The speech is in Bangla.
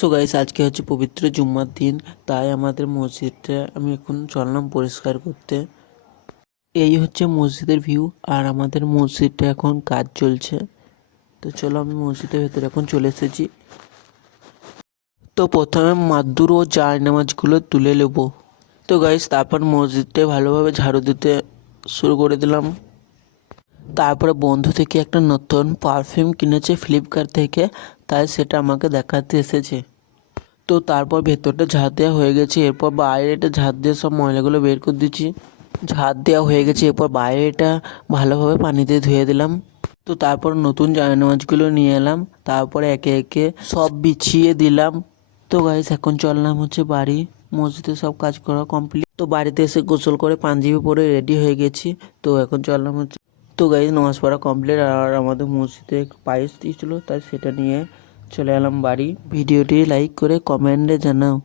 সো গাইস, আজকে হচ্ছে পবিত্র জুম্মার দিন, তাই আমাদের মসজিদটা আমি এখন চললাম পরিষ্কার করতে। এই হচ্ছে মসজিদের ভিউ, আর আমাদের মসজিদটা এখন কাজ চলছে। তো চলো, আমি মসজিদের ভেতরে এখন চলে এসেছি। তো প্রথমে মাদুর ও জায়নামাজগুলো তুলে নেব। তো গাইস, তারপর মসজিদটা ভালোভাবে ঝাড়ু দিতে শুরু করে দিলাম। তারপরে বন্ধু থেকে একটা নতুন পারফিউম কিনেছে ফ্লিপকার্ট থেকে, তাই সেটা আমাকে দেখাতে এসেছে। তো তারপর ভেতরটা ঝাঁট দেওয়া হয়ে গেছে, এরপর বাইরেটা ঝাঁট দিয়ে সব ময়লাগুলো বের করে দিচ্ছি। ঝাঁট দেওয়া হয়ে গেছে, এরপর বাইরেটা ভালোভাবে পানিতে ধুয়ে দিলাম। তো তারপর নতুন জায়নামাজগুলো নিয়ে এলাম, তারপরে একে একে সব বিছিয়ে দিলাম। তো গাইস, এখন চললাম হচ্ছে বাড়ি। মসজিদে সব কাজ করা কমপ্লিট। তো বাড়িতে এসে গোসল করে পাঞ্জাবি পরে রেডি হয়ে গেছি। তো এখন চললাম হচ্ছে। তো গাইস, নামাজ পড়া কমপ্লিট, আর আমাদের মসজিদে পায়েস দিয়েছিল, তাই সেটা নিয়ে চলে এলাম বাড়ি। ভিডিওটি লাইক করে কমেন্টে জানাও।